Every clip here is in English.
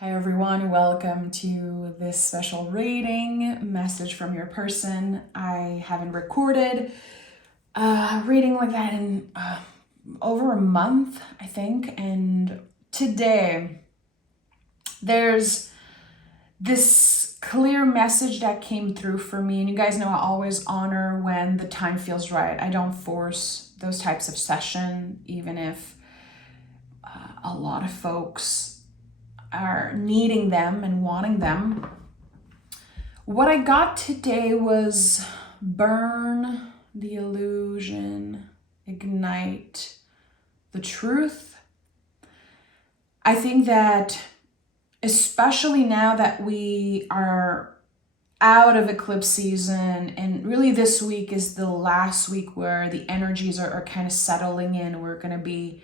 Hi everyone, welcome to this special reading, message from your person. I haven't recorded a reading like that in over a month, I think. And today, there's this clear message that came through for me. And you guys know I always honor when the time feels right. I don't force those types of session, even if a lot of folks are needing them and wanting them. What I got today was burn the illusion, ignite the truth. I think that especially now that we are out of eclipse season, and really this week is the last week where the energies are kind of settling in. We're going to be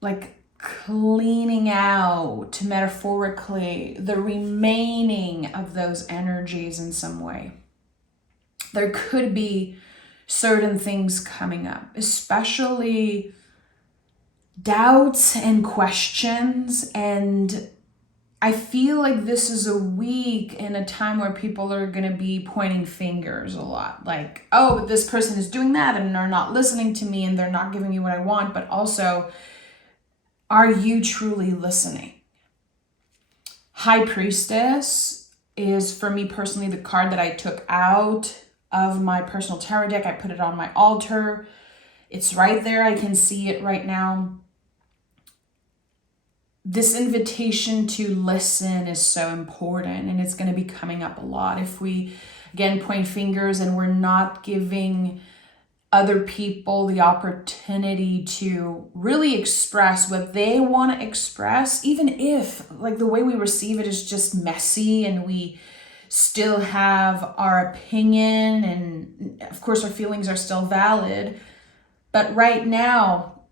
like cleaning out, metaphorically, the remaining of those energies in some way. There could be certain things coming up, especially doubts and questions. And I feel like this is a week and a time where people are going to be pointing fingers a lot. Like, oh, but this person is doing that and they're not listening to me and they're not giving me what I want. But also, are you truly listening? High Priestess is, for me personally, the card that I took out of my personal tarot deck. I put it on my altar. It's right there. I can see it right now. This invitation to listen is so important, and it's going to be coming up a lot. If we, again, point fingers and we're not giving other people the opportunity to really express what they want to express, even if like the way we receive it is just messy and we still have our opinion and of course our feelings are still valid. But right now,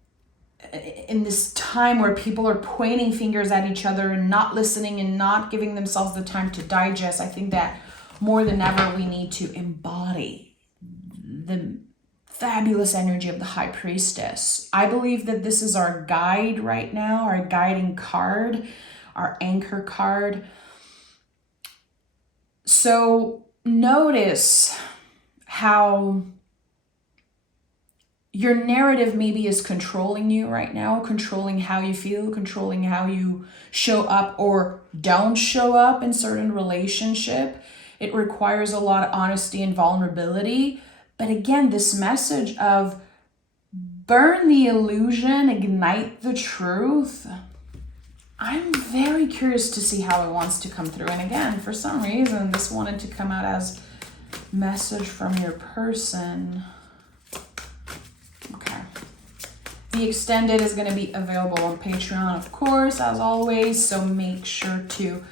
in this time where people are pointing fingers at each other and not listening and not giving themselves the time to digest, I think that more than ever we need to embody the fabulous energy of the High Priestess. I believe that this is our guide right now, our guiding card, our anchor card. So notice how your narrative maybe is controlling you right now, controlling how you feel, controlling how you show up or don't show up in certain relationship. It requires a lot of honesty and vulnerability. But again, this message of burn the illusion, ignite the truth, I'm very curious to see how it wants to come through. And again, for some reason, this wanted to come out as message from your person. Okay. The extended is going to be available on Patreon, of course, as always. So make sure to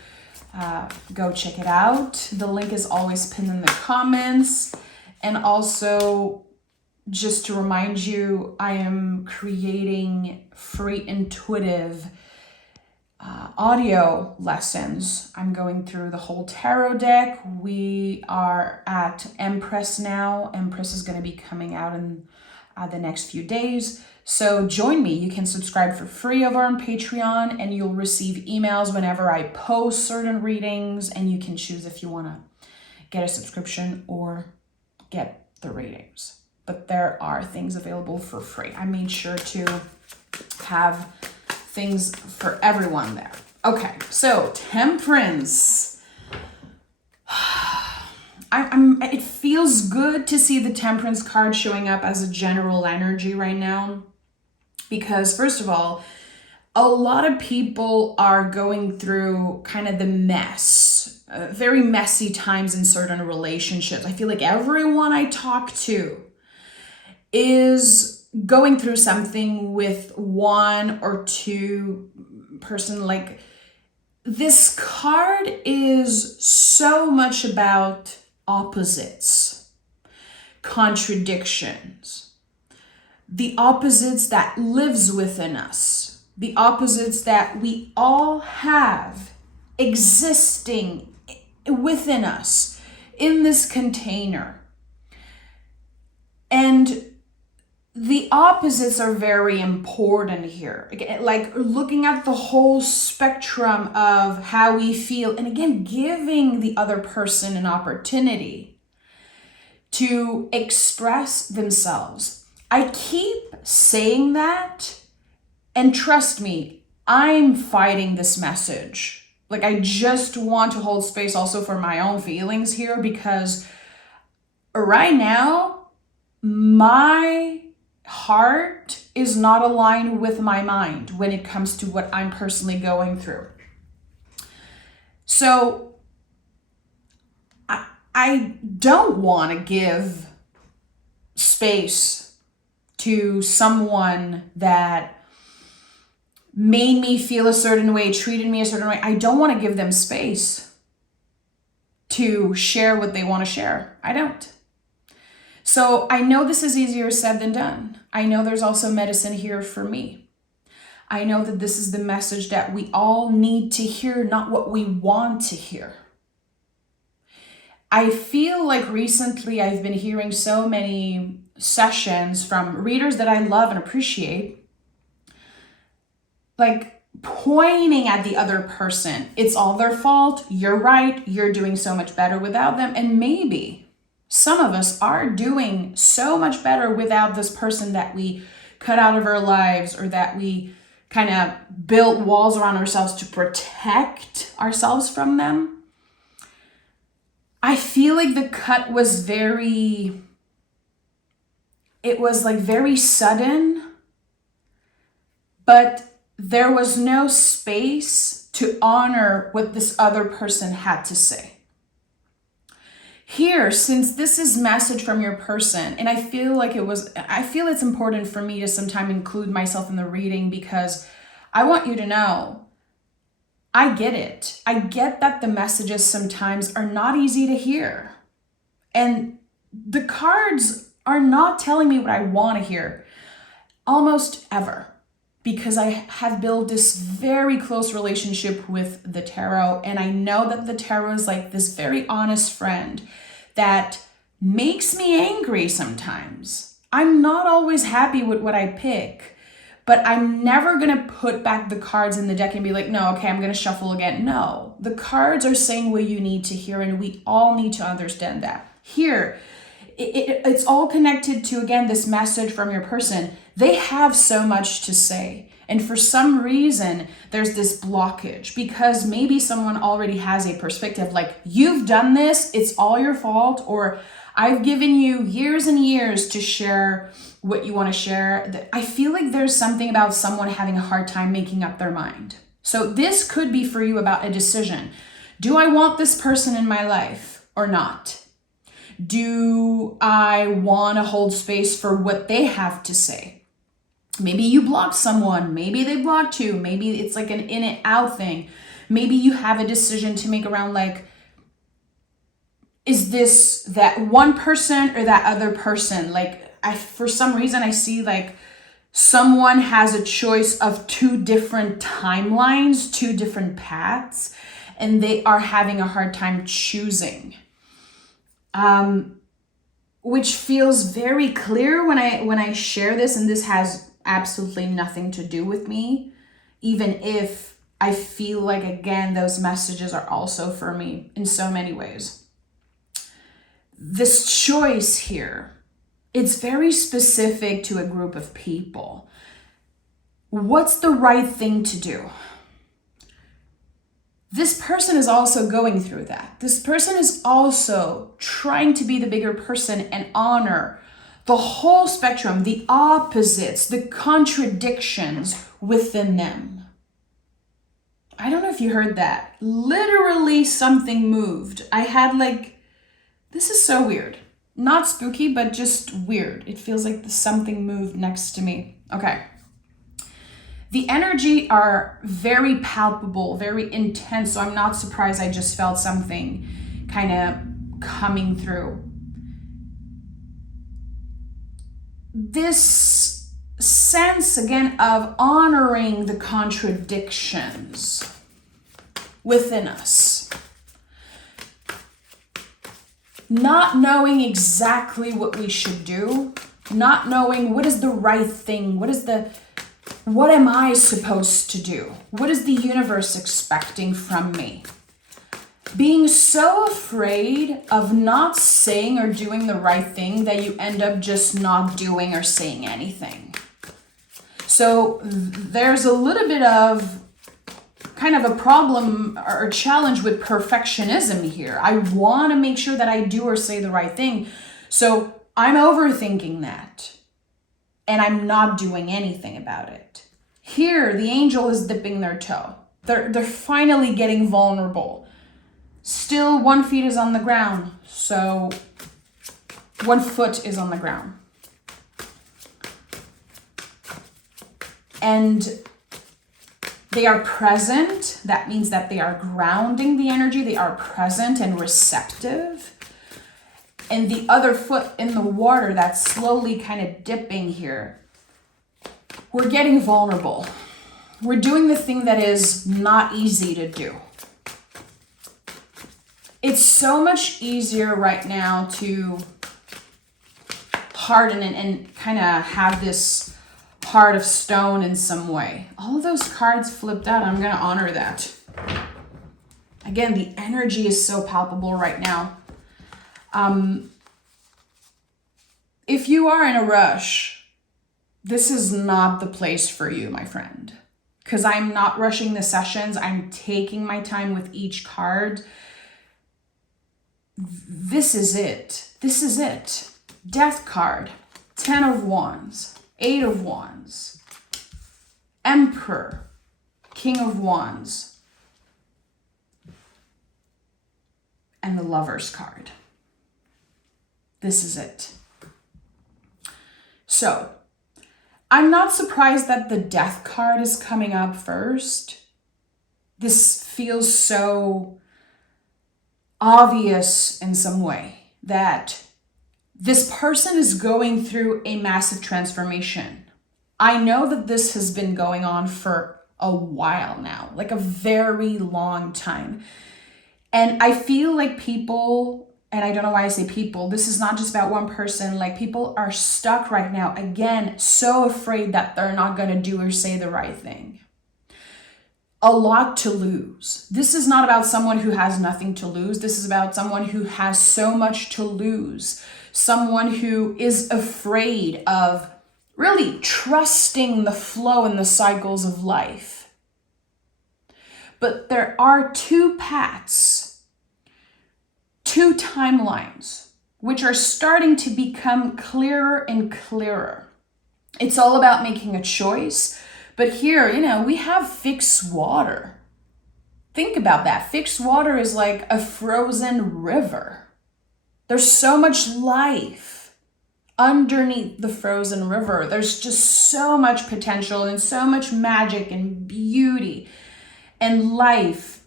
go check it out. The link is always pinned in the comments. And also, just to remind you, I am creating free intuitive audio lessons. I'm going through the whole tarot deck. We are at Empress now. Empress is going to be coming out in the next few days. So join me. You can subscribe for free over on Patreon and you'll receive emails whenever I post certain readings, and you can choose if you want to get a subscription or get the readings. But there are things available for free. I made sure to have things for everyone there. Okay, so Temperance. It feels good to see the Temperance card showing up as a general energy right now, because first of all, a lot of people are going through kind of the mess, very messy times in certain relationships. I feel like everyone I talk to is going through something with one or two person. Like, this card is so much about opposites, contradictions, the opposites that lives within us, the opposites that we all have existing within us in this container. And the opposites are very important here. Like looking at the whole spectrum of how we feel, and again, giving the other person an opportunity to express themselves. I keep saying that, and trust me, I'm fighting this message. Like, I just want to hold space also for my own feelings here, because right now, my heart is not aligned with my mind when it comes to what I'm personally going through. So I don't want to give space to someone that made me feel a certain way, treated me a certain way. I don't want to give them space to share what they want to share. I don't. So I know this is easier said than done. I know there's also medicine here for me. I know that this is the message that we all need to hear, not what we want to hear. I feel like recently I've been hearing so many sessions from readers that I love and appreciate, like pointing at the other person. It's all their fault. You're right. You're doing so much better without them. And maybe some of us are doing so much better without this person that we cut out of our lives, or that we kind of built walls around ourselves to protect ourselves from them. I feel like the cut was very sudden, but there was no space to honor what this other person had to say. Here, since this is message from your person, and I feel it's important for me to sometimes include myself in the reading, because I want you to know, I get it. I get that the messages sometimes are not easy to hear. And the cards are not telling me what I want to hear, almost ever, because I have built this very close relationship with the tarot. And I know that the tarot is like this very honest friend that makes me angry sometimes. I'm not always happy with what I pick, but I'm never going to put back the cards in the deck and be like, no, okay, I'm going to shuffle again. No, the cards are saying what you need to hear, and we all need to understand that. Here, it's all connected to, again, this message from your person. They have so much to say. And for some reason, there's this blockage, because maybe someone already has a perspective like, you've done this, it's all your fault, or I've given you years and years to share what you want to share. I feel like there's something about someone having a hard time making up their mind. So this could be for you about a decision. Do I want this person in my life or not? Do I want to hold space for what they have to say? Maybe you blocked someone. Maybe they blocked you. Maybe it's like an in and out thing. Maybe you have a decision to make around like, is this that one person or that other person? Like, for some reason, I see like someone has a choice of two different timelines, two different paths, and they are having a hard time choosing. Which feels very clear when I share this, and this has absolutely nothing to do with me, even if I feel like, again, those messages are also for me in so many ways. This choice here, it's very specific to a group of people. What's the right thing to do? This person is also going through that. This person is also trying to be the bigger person and honor the whole spectrum, the opposites, the contradictions within them. I don't know if you heard that. Literally something moved. I had like, this is so weird. Not spooky, but just weird. It feels like something moved next to me. Okay. The energy are very palpable, very intense, so I'm not surprised I just felt something kind of coming through. This sense, again, of honoring the contradictions within us. Not knowing exactly what we should do, not knowing what is the right thing, what am I supposed to do? What is the universe expecting from me? Being so afraid of not saying or doing the right thing that you end up just not doing or saying anything. So there's a little bit of kind of a problem or challenge with perfectionism here. I want to make sure that I do or say the right thing. So I'm overthinking that and I'm not doing anything about it. Here, the angel is dipping their toe. They're finally getting vulnerable. Still, 1 foot is on the ground. So 1 foot is on the ground. And they are present. That means that they are grounding the energy. They are present and receptive. And the other foot in the water that's slowly kind of dipping here. We're getting vulnerable. We're doing the thing that is not easy to do. It's so much easier right now to harden and kind of have this heart of stone in some way. All of those cards flipped out. I'm going to honor that. Again, the energy is so palpable right now. If you are in a rush, this is not the place for you, my friend. Because I'm not rushing the sessions. I'm taking my time with each card. This is it. This is it. Death card. 10 of Wands. 8 of Wands. Emperor. King of Wands. And the Lover's card. This is it. So, I'm not surprised that the Death card is coming up first. This feels so obvious in some way that this person is going through a massive transformation. I know that this has been going on for a while now, like a very long time. And I feel like people, and I don't know why I say people, this is not just about one person, like people are stuck right now, again, so afraid that they're not going to do or say the right thing. A lot to lose. This is not about someone who has nothing to lose. This is about someone who has so much to lose. Someone who is afraid of really trusting the flow and the cycles of life. But there are two paths, two timelines, which are starting to become clearer and clearer. It's all about making a choice. But here, we have fixed water. Think about that. Fixed water is like a frozen river. There's so much life underneath the frozen river. There's just so much potential and so much magic and beauty and life.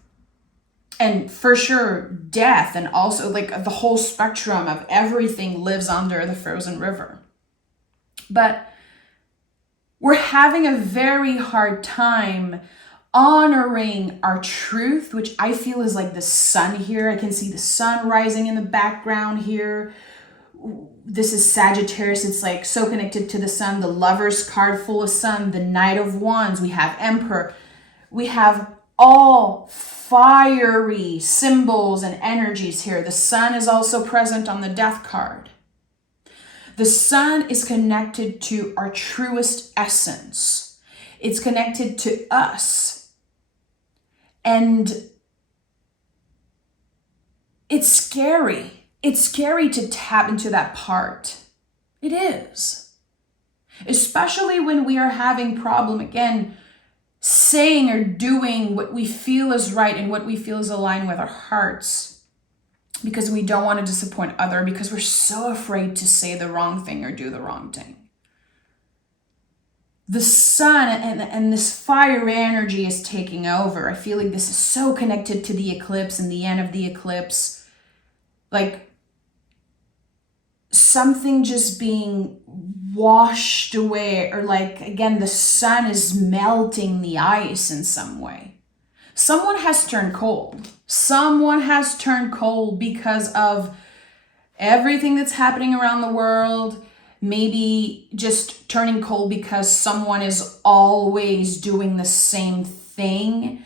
And for sure, death, and also like the whole spectrum of everything lives under the frozen river. But we're having a very hard time honoring our truth, which I feel is like the sun here. I can see the sun rising in the background here. This is Sagittarius. It's like so connected to the sun. The Lover's card full of sun. The Knight of Wands. We have Emperor. We have all fiery symbols and energies here. The sun is also present on the Death card. The sun is connected to our truest essence. It's connected to us. And it's scary. It's scary to tap into that part. It is. Especially when we are having problem, again, saying or doing what we feel is right and what we feel is aligned with our hearts. Because we don't want to disappoint others, because we're so afraid to say the wrong thing or do the wrong thing. The sun and this fire energy is taking over. I feel like this is so connected to the eclipse and the end of the eclipse. Like something just being washed away, or like, again, the sun is melting the ice in some way. Someone has turned cold. Someone has turned cold because of everything that's happening around the world, maybe just turning cold because someone is always doing the same thing,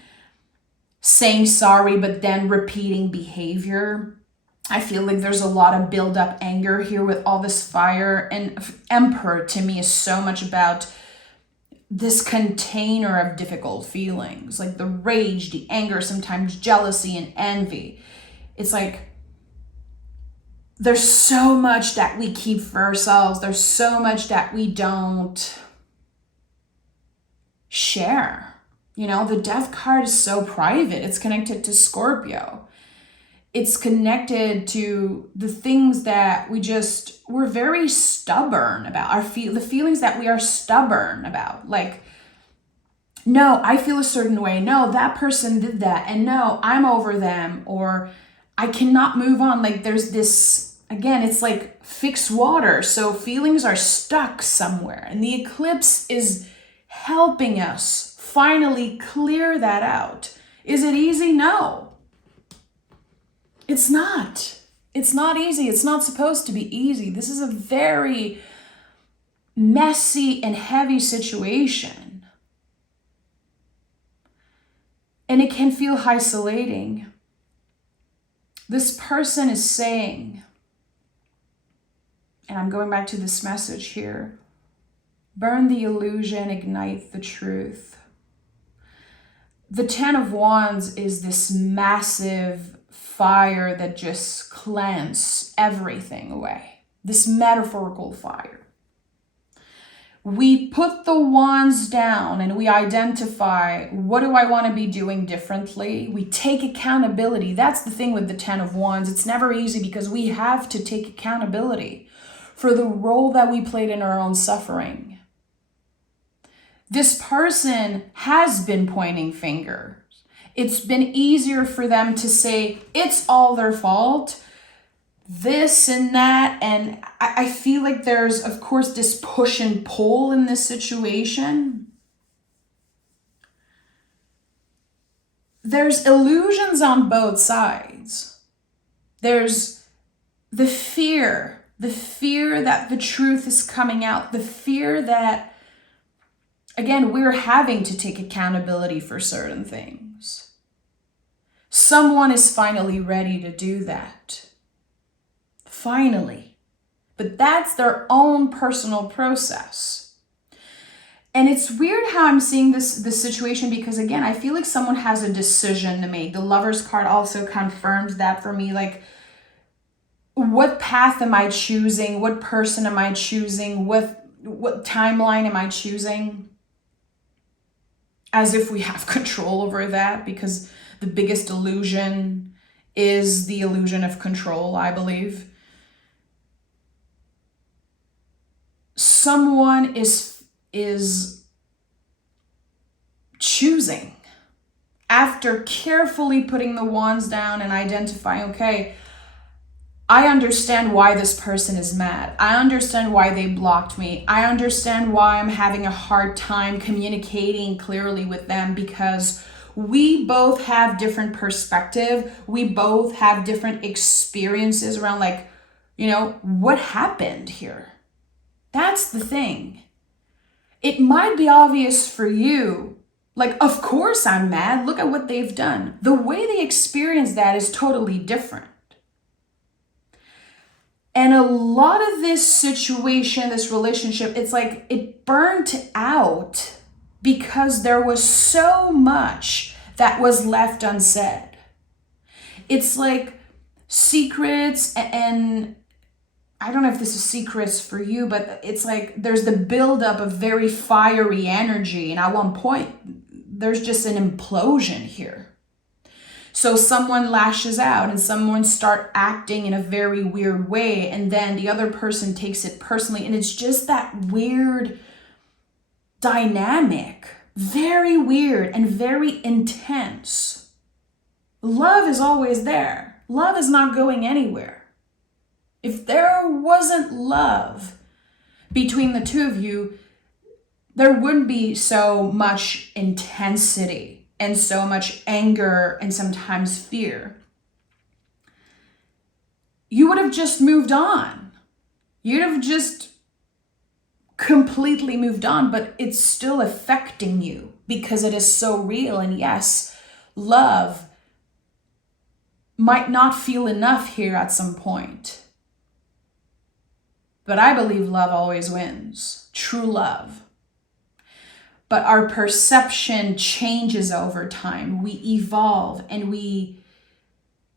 saying sorry, but then repeating behavior. I feel like there's a lot of build up anger here with all this fire. And Emperor to me is so much about this container of difficult feelings, like the rage, the anger, sometimes jealousy and envy. It's like there's so much that we keep for ourselves. There's so much that we don't share. You know, the Death card is so private. It's connected to Scorpio. It's connected to the things that we're very stubborn about, the feelings that we are stubborn about. Like, no, I feel a certain way. No, that person did that. And no, I'm over them, or I cannot move on. Like there's this, again, it's like fixed water. So feelings are stuck somewhere. And the eclipse is helping us finally clear that out. Is it easy? No. It's not. It's not easy. It's not supposed to be easy. This is a very messy and heavy situation. And it can feel isolating. This person is saying, and I'm going back to this message here, burn the illusion, ignite the truth. The Ten of Wands is this massive fire that just cleanses everything away. This metaphorical fire. We put the wands down and we identify, what do I want to be doing differently? We take accountability. That's the thing with the Ten of Wands. It's never easy because we have to take accountability for the role that we played in our own suffering. This person has been pointing fingers. It's been easier for them to say it's all their fault, this and that. And I feel like there's, of course, this push and pull in this situation. There's illusions on both sides. There's the fear that the truth is coming out, the fear that, again, we're having to take accountability for certain things. Someone is finally ready to do that. Finally. But that's their own personal process. And it's weird how I'm seeing this situation because, again, I feel like someone has a decision to make. The Lover's card also confirms that for me. Like, what path am I choosing? What person am I choosing? What timeline am I choosing? As if we have control over that, because the biggest illusion is the illusion of control, I believe. Someone is choosing after carefully putting the wands down and identifying, okay, I understand why this person is mad. I understand why they blocked me. I understand why I'm having a hard time communicating clearly with them, because we both have different perspective. We both have different experiences around, like, you know, what happened here? That's the thing. It might be obvious for you, like, of course I'm mad. Look at what they've done. The way they experience that is totally different. And a lot of this situation, this relationship, it's like it burnt out because there was so much that was left unsaid. It's like secrets, and I don't know if this is secrets for you, but it's like there's the buildup of very fiery energy. And at one point, there's just an implosion here. So someone lashes out and someone start acting in a very weird way, and then the other person takes it personally, and it's just that weird dynamic, very weird and very intense. Love is always there. Love is not going anywhere. If there wasn't love between the two of you, there wouldn't be so much intensity and so much anger and sometimes fear. You would have just moved on. You'd have just completely moved on, but it's still affecting you because it is so real. And yes, love might not feel enough here at some point. But I believe love always wins, true love. But our perception changes over time. We evolve and we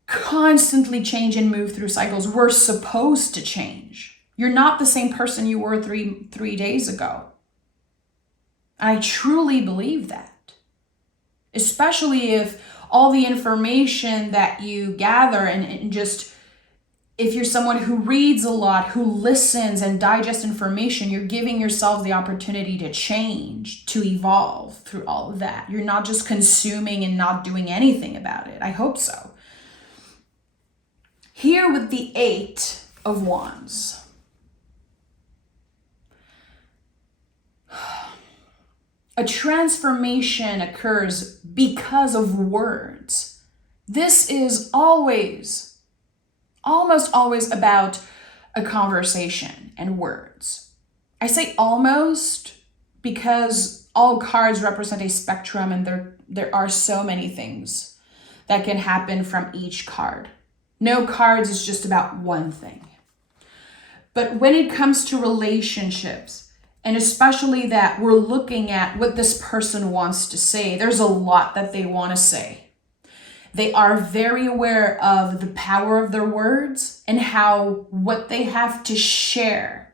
constantly change and move through cycles. We're supposed to change. You're not the same person you were three days ago. I truly believe that. Especially if all the information that you gather and just, if you're someone who reads a lot, who listens and digests information, you're giving yourself the opportunity to change, to evolve through all of that. You're not just consuming and not doing anything about it. I hope so. Here with the 8 of Wands. A transformation occurs because of words. This is almost always about a conversation and words. I say almost because all cards represent a spectrum and there are so many things that can happen from each card. No cards is just about one thing. But when it comes to relationships, and especially that we're looking at what this person wants to say, there's a lot that they want to say. They are very aware of the power of their words and how what they have to share,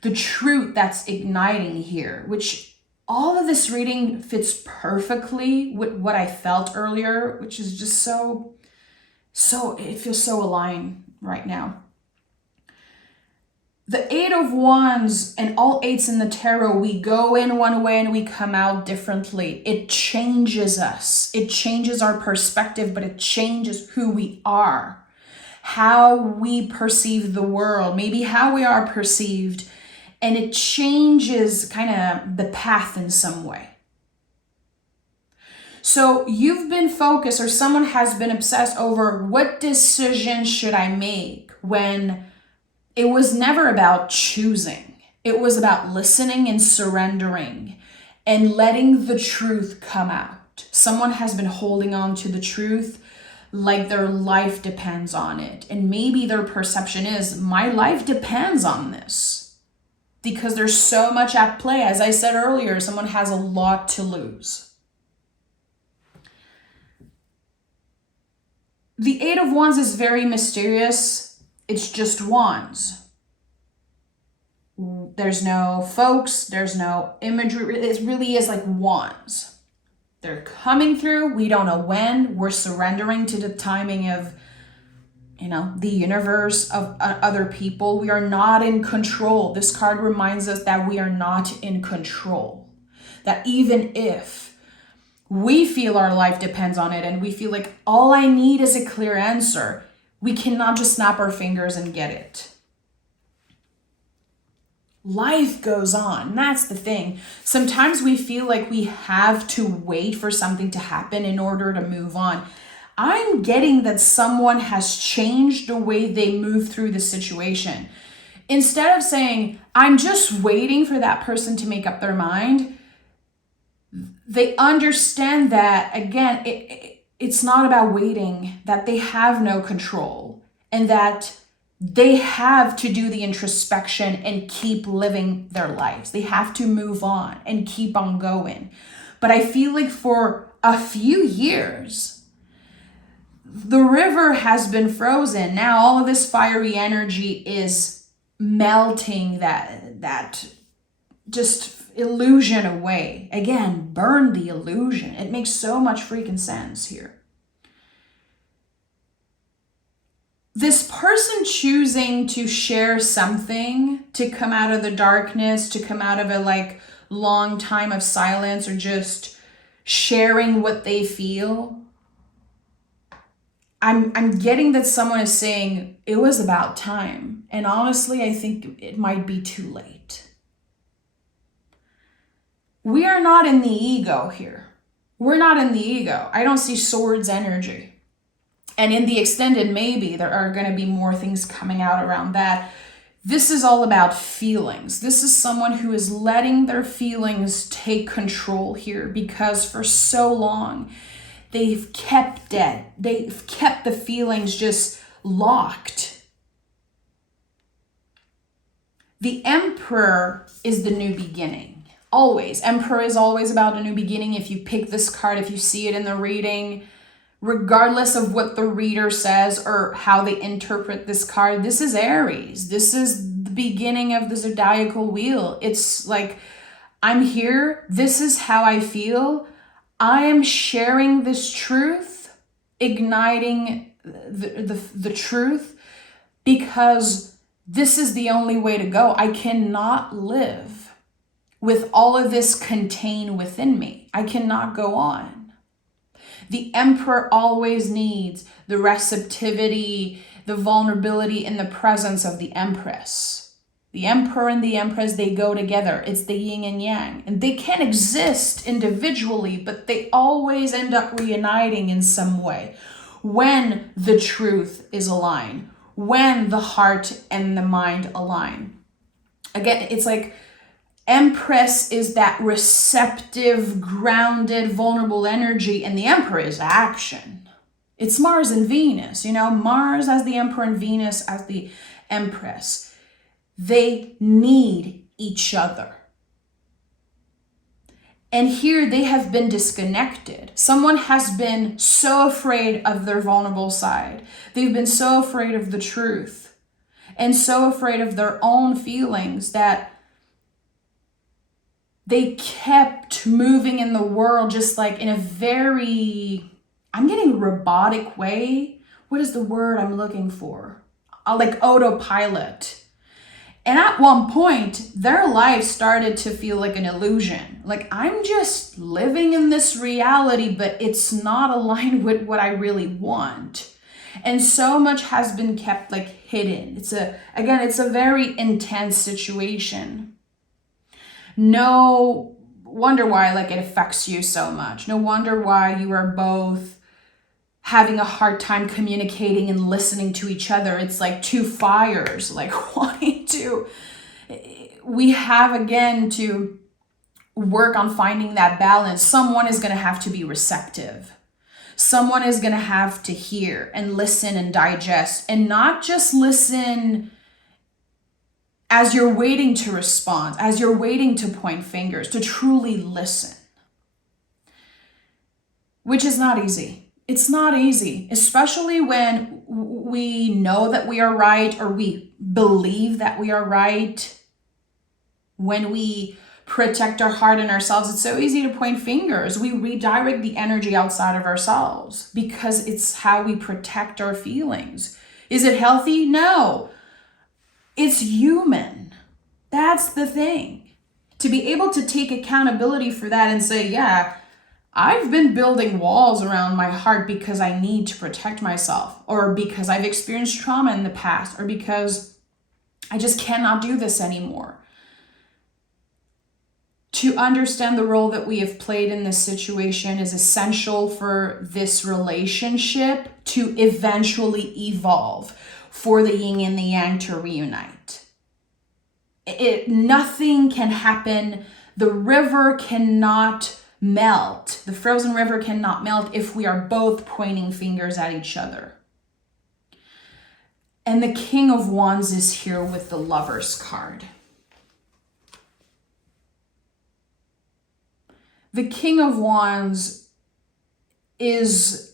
the truth that's igniting here, which all of this reading fits perfectly with what I felt earlier, which is just so it feels so aligned right now. The 8 of Wands and all 8s in the tarot, we go in one way and we come out differently. It changes us. It changes our perspective, but it changes who we are, how we perceive the world, maybe how we are perceived, and it changes kind of the path in some way. So you've been focused, or someone has been obsessed over what decision should I make, when it was never about choosing. It was about listening and surrendering and letting the truth come out. Someone has been holding on to the truth like their life depends on it. And maybe their perception is, my life depends on this. Because there's so much at play. As I said earlier, someone has a lot to lose. The 8 of Wands is very mysterious. It's just wands. There's no folks, there's no imagery. It really is like wands. They're coming through. We don't know when. We're surrendering to the timing of, the universe, of other people. We are not in control. This card reminds us that we are not in control. That even if we feel our life depends on it and we feel like all I need is a clear answer, we cannot just snap our fingers and get it. Life goes on. That's the thing. Sometimes we feel like we have to wait for something to happen in order to move on. I'm getting that someone has changed the way they move through the situation. Instead of saying, I'm just waiting for that person to make up their mind, they understand that, again, it's not about waiting, that they have no control, and that they have to do the introspection and keep living their lives. They have to move on and keep on going. But I feel like for a few years, the river has been frozen. Now all of this fiery energy is melting that just illusion away. Again, burn the illusion. It makes so much freaking sense here. This person choosing to share something, to come out of the darkness, to come out of a long time of silence, or just sharing what they feel. I'm getting that someone is saying it was about time. And honestly, I think it might be too late. We are not in the ego here. We're not in the ego. I don't see swords energy. And in the extended, maybe there are going to be more things coming out around that. This is all about feelings. This is someone who is letting their feelings take control here, because for so long they've kept dead. They've kept the feelings just locked. The Emperor is the new beginning. Always. Emperor is always about a new beginning. If you pick this card, if you see it in the reading, regardless of what the reader says or how they interpret this card, this is Aries. This is the beginning of the zodiacal wheel. It's like, I'm here. This is how I feel. I am sharing this truth, igniting the truth, because this is the only way to go. I cannot live with all of this contained within me. I cannot go on. The Emperor always needs the receptivity, the vulnerability, and the presence of the Empress. The Emperor and the Empress, they go together. It's the yin and yang. And they can exist individually, but they always end up reuniting in some way when the truth is aligned, when the heart and the mind align. Again, it's like Empress is that receptive, grounded, vulnerable energy, and the Emperor is action. It's Mars and Venus, Mars as the Emperor and Venus as the Empress. They need each other. And here they have been disconnected. Someone has been so afraid of their vulnerable side. They've been so afraid of the truth and so afraid of their own feelings that they kept moving in the world just like in a very, I'm getting robotic way. What is the word I'm looking for? Like autopilot. And at one point, their life started to feel like an illusion. Like, I'm just living in this reality, but it's not aligned with what I really want. And so much has been kept like hidden. It's a very intense situation. No wonder why it affects you so much. No wonder why you are both having a hard time communicating and listening to each other. It's like two fires, wanting to. We have again to work on finding that balance. Someone is going to have to be receptive. Someone is going to have to hear and listen and digest, and not just listen as you're waiting to respond, as you're waiting to point fingers, to truly listen, which is not easy. It's not easy, especially when we know that we are right or we believe that we are right. When we protect our heart and ourselves, it's so easy to point fingers. We redirect the energy outside of ourselves because it's how we protect our feelings. Is it healthy? No. It's human. That's the thing. To be able to take accountability for that and say, yeah, I've been building walls around my heart because I need to protect myself, or because I've experienced trauma in the past, or because I just cannot do this anymore. To understand the role that we have played in this situation is essential for this relationship to eventually evolve, for the yin and the yang to reunite. Nothing can happen. The river cannot melt. The frozen river cannot melt if we are both pointing fingers at each other. And the King of Wands is here with the Lover's card. The King of Wands is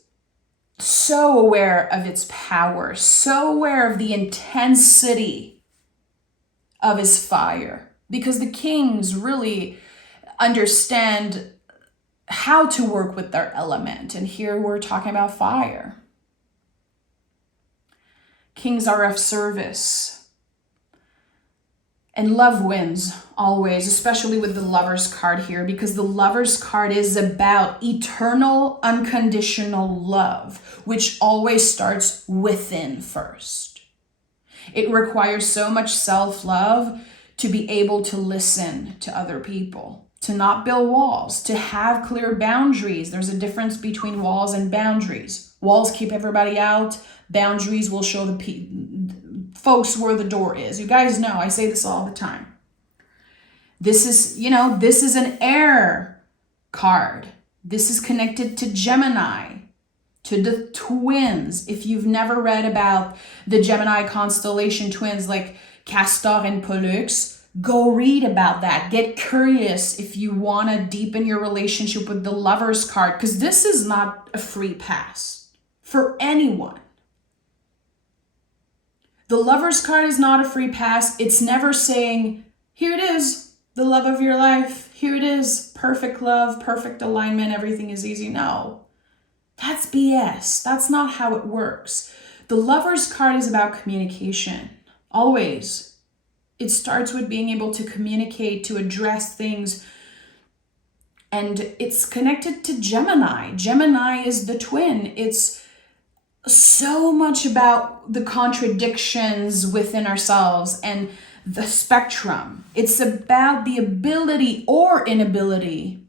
so aware of its power, so aware of the intensity of his fire, because the kings really understand how to work with their element. And here we're talking about fire. Kings are of service. And love wins always, especially with the Lover's card here, because the Lover's card is about eternal, unconditional love, which always starts within first. It requires so much self-love to be able to listen to other people, to not build walls, to have clear boundaries. There's a difference between walls and boundaries. Walls keep everybody out. Boundaries will show folks where the door is. You guys know, I say this all the time. This is an air card. This is connected to Gemini, to the twins. If you've never read about the Gemini constellation twins like Castor and Pollux, go read about that. Get curious if you want to deepen your relationship with the Lover's card, because this is not a free pass for anyone. The Lover's card is not a free pass. It's never saying, here it is, the love of your life. Here it is, perfect love, perfect alignment, everything is easy. No, that's BS. That's not how it works. The Lover's card is about communication, always. It starts with being able to communicate, to address things, and it's connected to Gemini. Gemini is the twin. It's so much about the contradictions within ourselves and the spectrum. It's about the ability or inability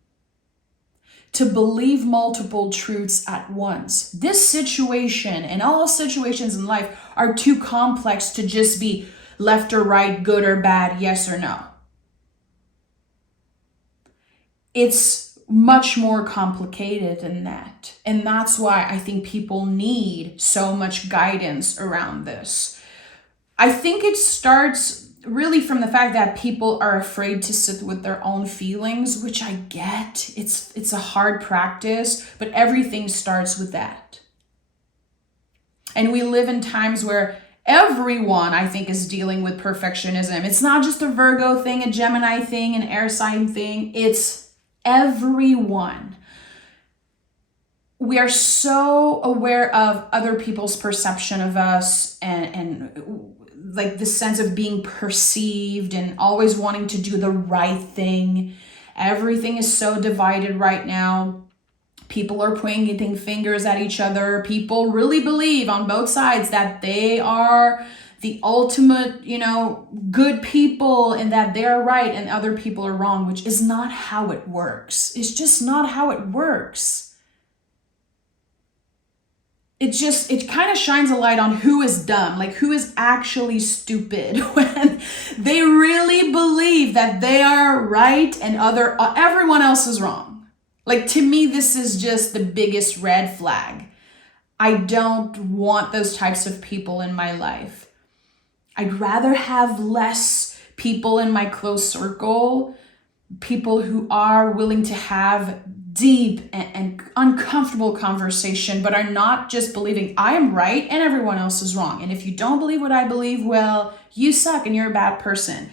to believe multiple truths at once. This situation and all situations in life are too complex to just be left or right, good or bad, yes or no. It's much more complicated than that. And that's why I think people need so much guidance around this. I think it starts really from the fact that people are afraid to sit with their own feelings, which I get. It's a hard practice, but everything starts with that. And we live in times where everyone, I think, is dealing with perfectionism. It's not just a Virgo thing, a Gemini thing, an air sign thing. It's everyone. We are so aware of other people's perception of us and like the sense of being perceived and always wanting to do the right thing. Everything is so divided right now. People are pointing fingers at each other. People really believe on both sides that they are the ultimate, good people and that they're right and other people are wrong, which is not how it works. It's just not how it works. It kind of shines a light on who is dumb, like who is actually stupid when they really believe that they are right and everyone else is wrong. Like, to me, this is just the biggest red flag. I don't want those types of people in my life. I'd rather have less people in my close circle, people who are willing to have deep and uncomfortable conversation, but are not just believing I am right and everyone else is wrong. And if you don't believe what I believe, well, you suck and you're a bad person.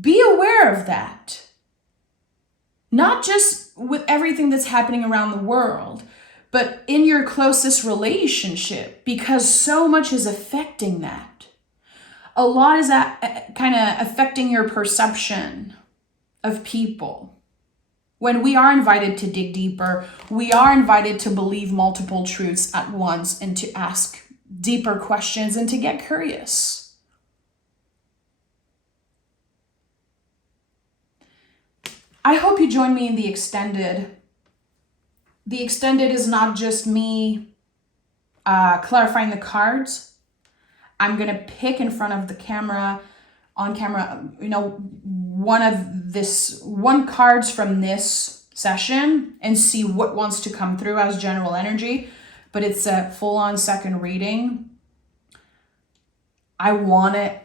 Be aware of that. Not just with everything that's happening around the world, but in your closest relationship, because so much is affecting that. A lot is kind of affecting your perception of people. When we are invited to dig deeper, we are invited to believe multiple truths at once and to ask deeper questions and to get curious. I hope you join me in the extended. The extended is not just me clarifying the cards. I'm going to pick in front of the camera, on camera, one cards from this session and see what wants to come through as general energy, but it's a full-on second reading. I want to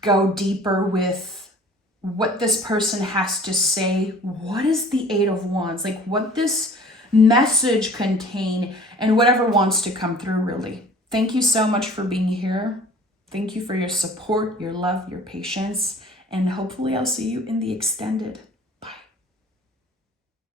go deeper with what this person has to say. What is the Eight of Wands? Like, what this message contain and whatever wants to come through, really. Thank you so much for being here. Thank you for your support, your love, your patience, and hopefully I'll see you in the extended.